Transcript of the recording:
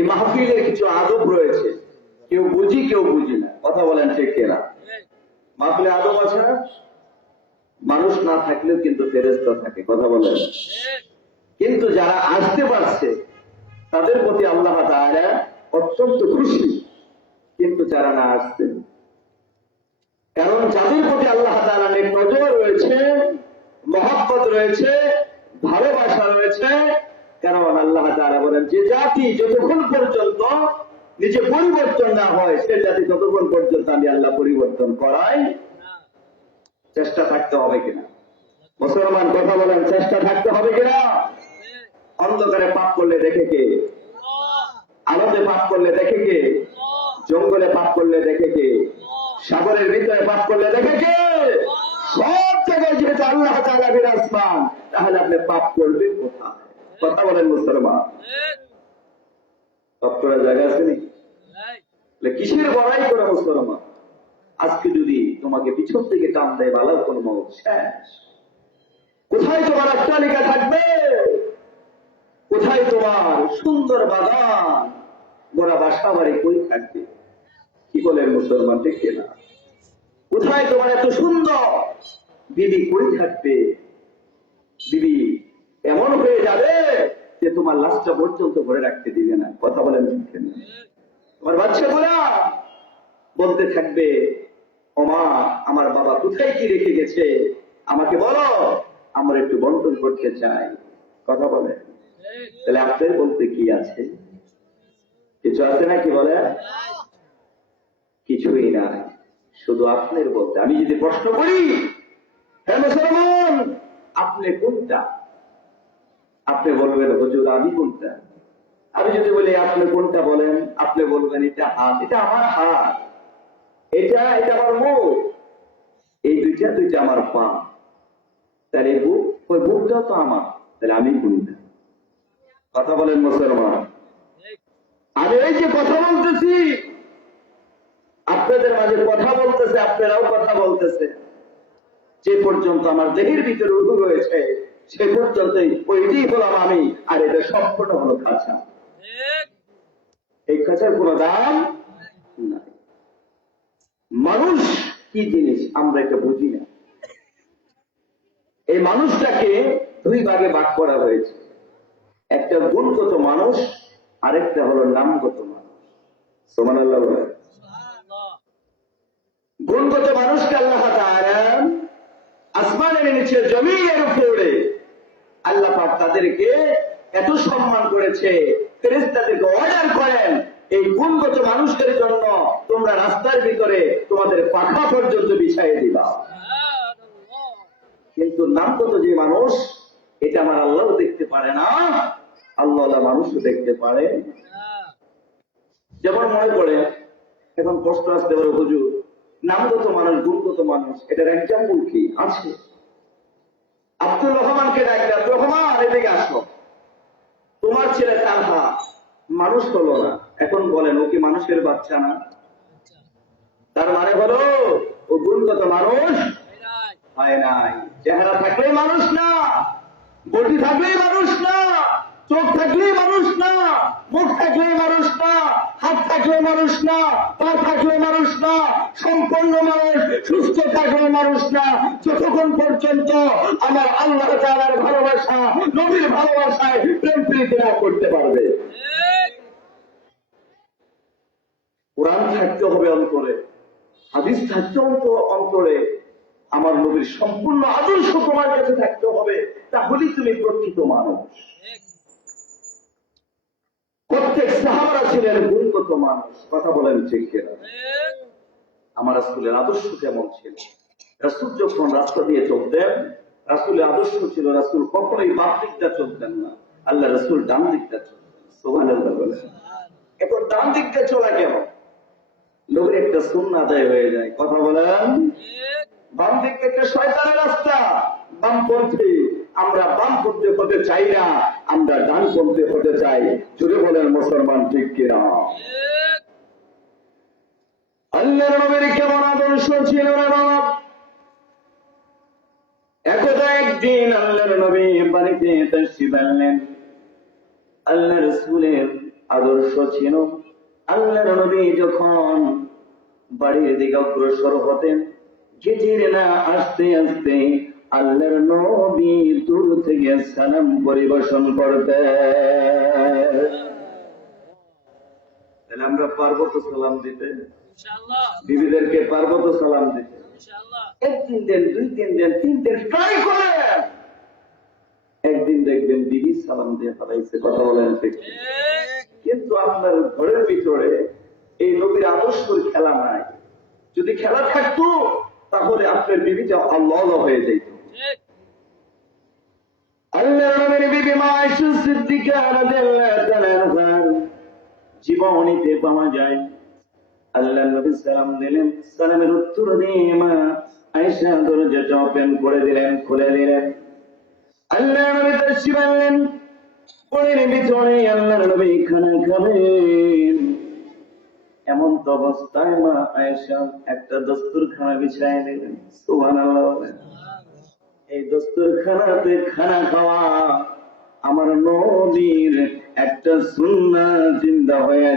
এই মাহফিলের কিছু আদব রয়েছে। কেউ বুঝি কেউ বুঝি না। কথা বলেন ঠিক কেনা? মাহফিলে আদব আছে না? মানুষ না থাকলেও কিন্তু ফেরেস্তা থাকে। কথা বলেন। কিন্তু যারা আসতে পারছে, তাদের প্রতি আল্লাহ তাআলা অত্যন্ত খুশি। কিন্তু যারা না আসছে কারণ যাদের প্রতি আল্লাহ তাআলা নেক নজর রয়েছে, মহব্বত রয়েছে, ভালোবাসা রয়েছে কারণ আল্লাহ তাআলা বলেন, যে জাতি যতক্ষণ পর্যন্ত নিজে পরিবর্তন না হয়, সে জাতি ততক্ষণ পর্যন্ত আমি আল্লাহ পরিবর্তন করাই চেষ্টা থাকতে হবে কিনা। মুসলমান কথা বলেন, চেষ্টা থাকতে হবে কিনা? অন্ধকারে পাপ করলে দেখে কে? আলোতে পাপ করলে দেখে কে? জঙ্গলে পাপ করলে দেখে কে? সাগরের ভিতরে পাপ করলে দেখে কে? সব জায়গায় যেহেতু আল্লাহ তাআলা বিরাজমান, তাহলে আপনি পাপ করবেন কোথায়? কথা বলেন মুসলমান পাপ করার জায়গা আছে তাহলে কিসের বড়াই করে মুসলমান আজকে যদি তোমাকে পিছন থেকে টান দেয়, বালার কোন কোথায় তোমার অট্টালিকা থাকবে? কোথায় তোমার সুন্দর বাগান? গোড়া বাসা বাড়ি কই থাকবে? কি বলেন মুসলমান দেখে না। কোথায় তোমার এত সুন্দর? বিবি কই থাকবে? বিবি এমন হয়ে যাবে যে তোমার লাশটা পর্যন্ত ভরে রাখতে দিবে না। কথা বলেন ঠিক না তোমার বাচ্চাগুলা বলতে থাকবে, ওমা, আমার বাবা কোথায় কি রেখে গেছে? আমাকে বলো, আমরা একটু বন্টন করতে চাই। কথা বলে। তাহলে আপনার বলতে কি আছে? কিছু আছে নাকি বলে? কিছুই নাই। শুধু আপনার বলতে। আমি যদি প্রশ্ন করি হ্যাঁ মুসলমান, আপনি কোনটা? আপনি বলবেন, হুজুর, আমি কোনটা? আমি যদি বলি, আপনি কোনটা বলেন? আপনি বলবেন, এটা হাত। এটা আমার হাত। এটা এটা আমার মুখ। এই দুইটা দুইটা আমার পা। তাহলে বুক, ওই বুকটাও তো আমার। তাহলে আমি কোনটা? কথা বলেন মুসলমান। আমি এই যে কথা বলতেছি, আপনাদের মাঝে কথা বলতেছে, আপনারাও কথা বলতেছে। যে পর্যন্ত আমার দেহের ভিতরে উঠু রয়েছে সে পর্যন্তই। ওইটাই হলাম আমি, আর এটা সম্পূর্ণ হলো খাঁচা। এই খাঁচার কোনো দাম মানুষ কি জিনিস আমরা এটা বুঝি না। এই মানুষটাকে দুই ভাগে ভাগ করা হয়েছে। একটা গুণগত মানুষ, আরেকটা হলো নামগত মানুষ। সোমান আল্লাহ গুণগত মানুষকে আল্লাহ আসমানের নিচে জমিনের উপরে আল্লাহ পাক তাদেরকে এত সম্মান করেছে, ফেরেশতাদেরকে অর্ডার করেন, এই গুণগত মানুষদের জন্য তোমরা রাস্তার ভিতরে তোমাদের পাখা পর্যন্ত বিছাই দিবা। কিন্তু নামগত যে মানুষ, এটা আমার আল্লাহ দেখতে পারে না আল্লাহ মানুষও দেখতে পারে। যেমন মনে পড়ে, এখন কষ্ট আসতে পারে, হুজুর নামগত মানুষ, গুণগত মানুষ, এটার এক্সাম্পল কি? আছে। আব্দুল রহমানকে আব্দুল রহমান এদিকে আসো। তোমার ছেলে তার হা। মানুষ হলো না। এখন বলেন ও কি মানুষের বাচ্চা না? তার মানে হলো ও গুণগত মানুষ? হয় নাই। চেহারা থাকলেই মানুষ না। গতি থাকলেই মানুষ না। চোখ থাকলেই মানুষ না, মুখ থাকলেই মানুষ না, হাত থাকলে মানুষ না, পা থাকলে মানুষ না সম্পন্ন মানুষ, সুস্থ থাকলে মানুষ না। যতক্ষণ পর্যন্ত আমার আল্লাহ তাআলার ভালোবাসা, নবীর ভালোবাসায় প্রেম প্রীতি না করতে পারবে। কোরআন থাকতে হবে অন্তরে, হাদিস থাকতে অন্ত- অন্তরে, আমার নবীর সম্পূর্ণ আদর্শ তোমার কাছে থাকতে হবে, তাহলেই তুমি প্রকৃত মানুষ। প্রত্যেক সাহাবারা ছিলেন গুণগত মানুষ। কথা বলেন ঠিক কিনা? আমার রাসূলের আদর্শ কেমন ছিল? রাসূল যখন রাস্তা দিয়ে চলতেন রাসূলের আদর্শ ছিল রাসূল কখনোই বাম দিকটা চলতেন না। আল্লাহ রাসূল ডান দিকটা চলতেন এখন ডান দিকটা চলা লোকের একটা আদায় হয়ে যায়। কথা বলেন। বাম দিক থেকে শয়তানের রাস্তা। বামপন্থী আমরা হতে চাই না। আমরা ডানপন্থী হতে চাই। জুড়ে বলেন, মুসলমান ঠিক কিনা? আল্লাহর নবীর কেমন আদর্শ ছিল রে বাবা? একদা একদিন আল্লাহর নবী বাড়িতে তাশরিফ আনলেন আল্লাহ রসুলের আদর্শ ছিল। আল্লাহর নবী যখন বাড়ির দিকে অগ্রসর হতেন গেজির না আস্তে আস্তে আল্লাহর নবী দূর থেকে সালাম পরিবেশন করতেন তাহলে আমরা পারব তো সালাম দিতে। বিবিদেরকে পারব তো সালাম দিতে। একদিন দেন দুই দিন দেন তিন দিন ট্রাই করেন। একদিন দেখবেন বিবি সালাম দিয়ে ফেলাইছে কথা বলেন ঠিক। কিন্তু আপনার ঘরের ভিতরে এই নবীর আদর্শের খেলা নাই। যদি খেলা থাকতো তাহলে আপনার বিবিটা আল্লাহ হয়ে যেত জীবনীতে পাওয়া যায়। আল্লাহ নবী সালাম দিলেন, সালামের উত্তর দিয়ে মা করে দিলেন, খুলে দিলেন। আল্লাহ নবী আল্লাহ নবী খানা খাবেন। এমন তো অবস্থায় মা আয়েশা একটা দস্তুরখানা বিছায় দিলেন, সুবহানাল্লাহ এই দস্তুরখানাতে খানা খাওয়া আমার নদীর একটা সুন্না জিন্দা হয়ে